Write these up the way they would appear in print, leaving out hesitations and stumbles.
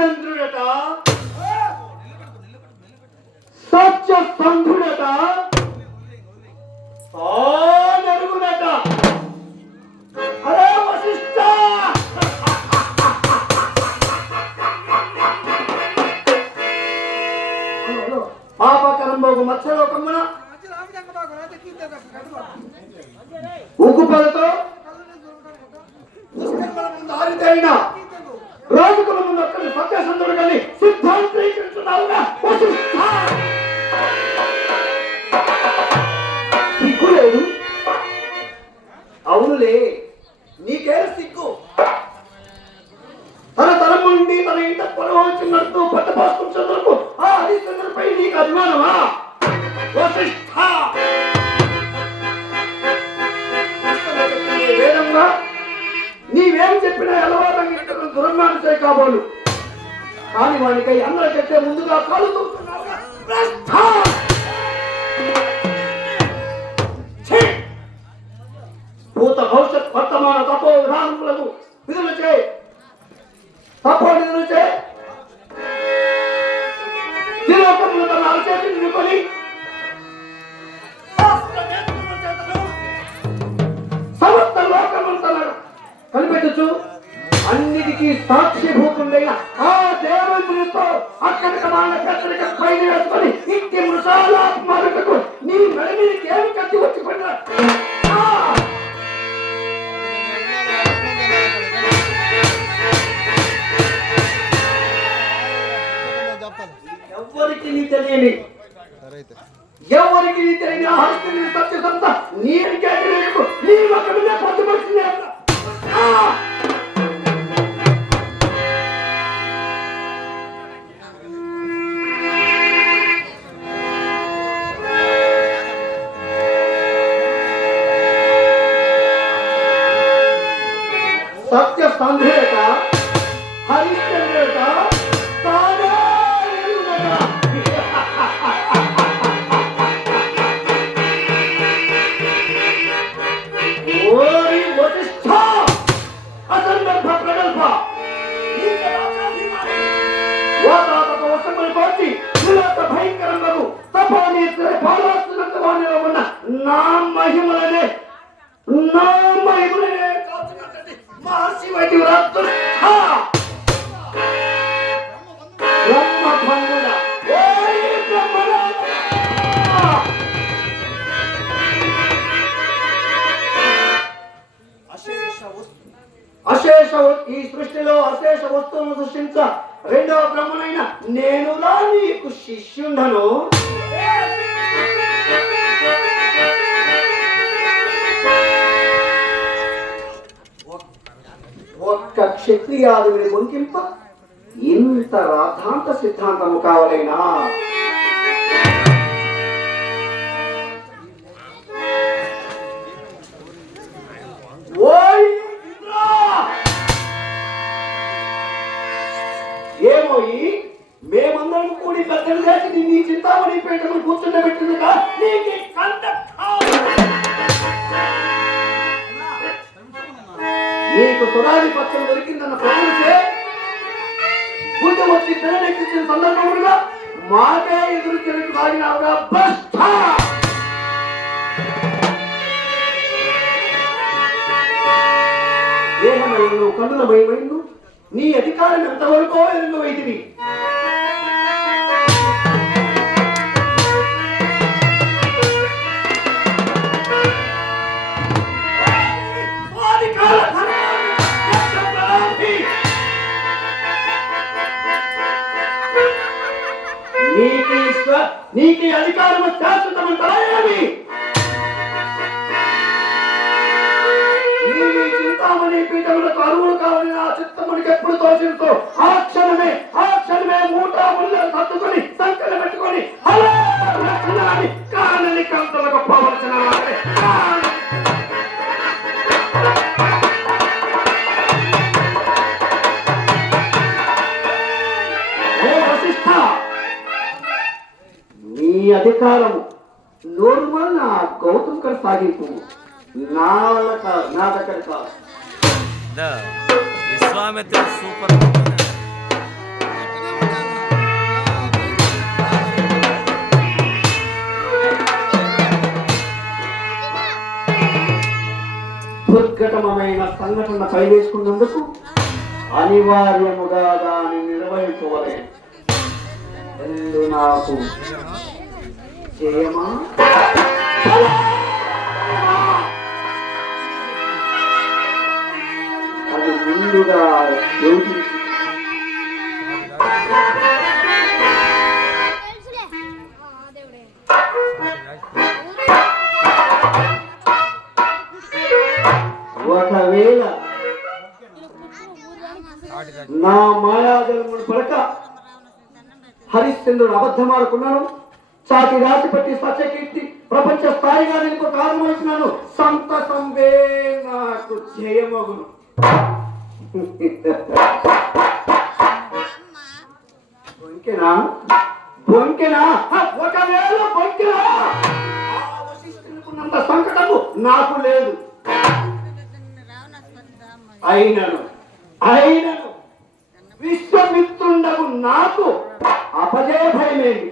హరిశ్చంద్రుడట, సత్యస్కంధుడట, నరుగునట. అరే వశిష్ఠ, పాపకరంబోగు మత్స్యలోకమున ఉగ్గుపలతో ఆరితేరిన రాజుకుల ముందు అక్కడ సత్యసంధుడు కానీ సిద్ధాంతీకరిస్తున్నావుగా వశిష్ఠ. సిగ్గు లేదు? అవునులే, నీకే సిగ్గు. తన తరం నుండి తన ఇంట పొలవచ్చినట్టు పట్టపాసుకుంటున్నందుకు ఆ హరిశ్చంద్రుడిపై నీకు అభిమానమా వశిష్ఠ? వేదంగా నీవేం చెప్పినా ఎలవాటం దుర్మానుసే కాబోలు. కానీ వానికై అందరూ చెప్తే ముందుగా కాలు తూస్తున్నావుగా. భూత భవిష్యత్ వర్తమాన తపో విధానములకు విధులు చే, తపో నిధులు చే, త్రిలోకములు తన అరచేతిని నిలుపుకొని సమస్త లోకములు తన కనిపెట్టచ్చు. అన్నిటికీ సాక్షిభూతుండైన ఆ దేవంతునితో అక్కడి కమాండ కత్తరిక పైన వేసుకొని ఇంటి మృషాలాత్మకు నీ మెడ మీదకి ఏమి కత్తి వచ్చి పడినా ఎవరికి నీ తెలియని ఎవరికి నీ తెలియని ఆ హరిశ్చంద్రుని సత్యసంత నీకే తెలియకు. నీ ఒక మీద పొందుపడుతుంది. సత్యసంధుడట, హరిశ్చంద్రుడట, మహిమలనే మహాశివటి అశేష ఈ సృష్టిలో అశేష వస్తువును సృష్టించ రెండవ బ్రహ్మనైన నేనులా నీకు శిష్యుండను. ఒక్క క్షత్రియాదుని ముంకింప ఇంత రాధాంత సిద్ధాంతము కావాలైనా? ఏమోయి మేమందరం కూడి పెద్దలు చేసి నీ చింతామణి పేటను కూర్చుండబెట్టిందిగా నీకు నీకు సురాది పత్రం దొరికిందన్న ప్రకృతే బుద్ధి వచ్చి పిల్లలెక్కించిన సందర్భములుగా మాకే ఎదురు తిరిగి సాగినావుగా. దేహమైందు కన్నుల భయమైందు నీ అధికారం ఎంతవరకో ఎన్నో వైదివి. నీకు అధికారము శాశ్వతమంటారా ఏమి? నీవి చింతామణి పీఠములకు అరువులు కావాలని ఆ చిత్తమునికి ఎప్పుడు తోచిందో ఆ క్షణమే మూటా ముళ్ళను సర్దుకొని సంకలు పెట్టుకొని హలో రచనాన్ని కానని కంతలకు పోవలసిన అధికారము నోరుమా నా గౌతమ్ కర్ సాగింపు నా దగ్గర కాదు. విశ్వామిత్ర సూపర్ దుర్ఘటమైన సంఘటన వేసుకున్నందుకు అనివార్యముగా దాన్ని నిర్వహించవలేదు. నాకు జయమా అది ముందుగా యోచించి ఒకవేళ నా మాయాజలమును పడక హరిశ్చంద్రుడు అబద్ధమాడుకున్నాను, చాటి రాసి పట్టి సత్యకీర్తి ప్రపంచ స్థాయిగా నేను కారణమవుతున్నాను, సంతసంవే నాకు జయమగును. బొంకెనా బొంకెనా ఒకవేళ బొంకెనా వశిష్ఠునుకున్నంత సంకటము నాకు లేదు. అయినను విశ్వమిత్రుండగు నాకు అపజయ భయమేమి.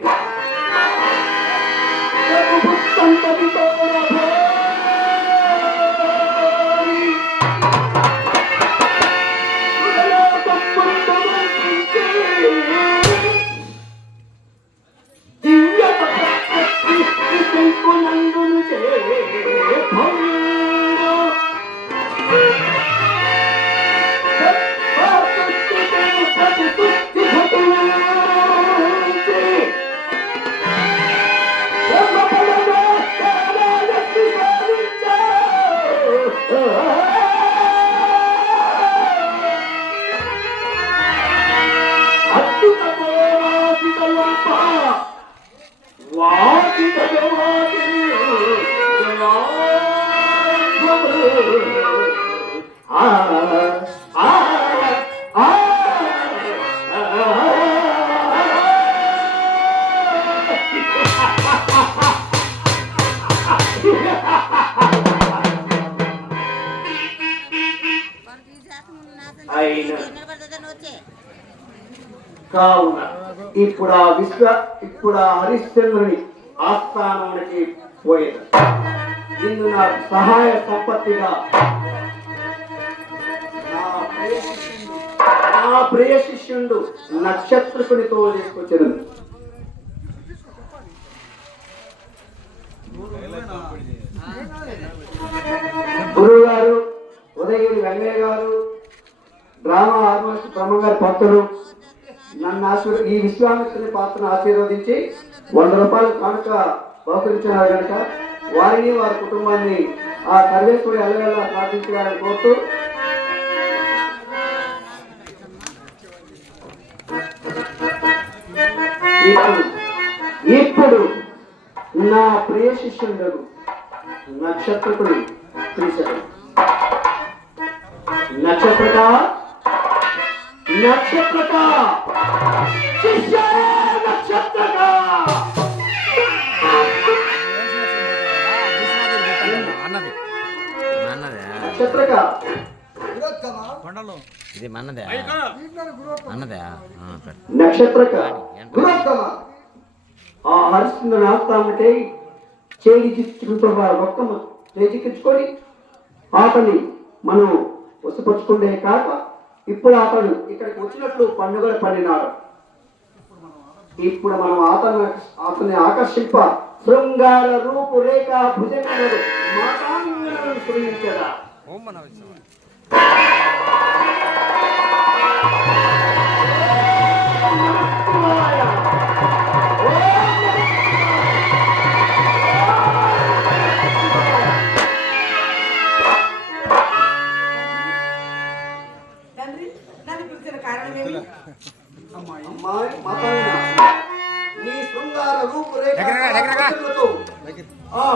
కావున ఇప్పుడు ఆ హరిశ్చంద్రుని ఆస్థానానికి పోయేది. ఇందు నాకు సహాయ సంపత్తిగా నా ప్రియ శిష్యుడు నక్షత్రకునితో తీసుకొచ్చారు. గురువు గారు, ఉదయగిరి వెంకయ్య గారు, డ్రామా హార్మోనిస్ట్ బ్రహ్మగారి భక్తులు నన్ను ఈ విశ్వామిత్రుని పాత్రను ఆశీర్వదించి 100 రూపాయలు కానుక బహుకరించినారు కనుక వారిని వారి కుటుంబాన్ని ఆ సర్వేశ్వరి అల్లవేళ ప్రార్థించాలని కోరుతూ ఇప్పుడు నా ప్రియ శిష్యుడు నక్షత్రకుని పిలిచాడు. నక్షత్రక శిష్య నక్షత్రక నక్షత్రక ఇది మన్నదే అన్నదే నక్షత్రక గురోత్తమ ఆ హరిశ్చంద్రుని ఆస్తామంటే చేజిక్కించుకొని అతన్ని మనం వసపరుచుకుంటే కాక ఇప్పుడు అతను ఇక్కడికి వచ్చినట్లు పండుగలు పడినాడు. ఇప్పుడు మనం అతన్ని ఆకర్షింప శృంగార రూపురేఖ భుజంగలు మాతాంగలను సృజించదా.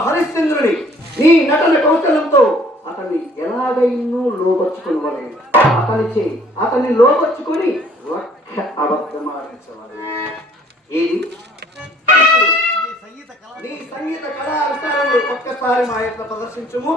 హరిశ్చంద్రుని నీ నటన కౌశలంతో అతన్ని ఎలాగైనా లోపరుచుకునవలేదు. అతన్ని లోపరుచుకొని ఒక్క అబద్ధమాడించవాలి. ఏది నీ సంగీత కళా విస్తారంలో ఒక్కసారి మా యొక్క ప్రదర్శించుము.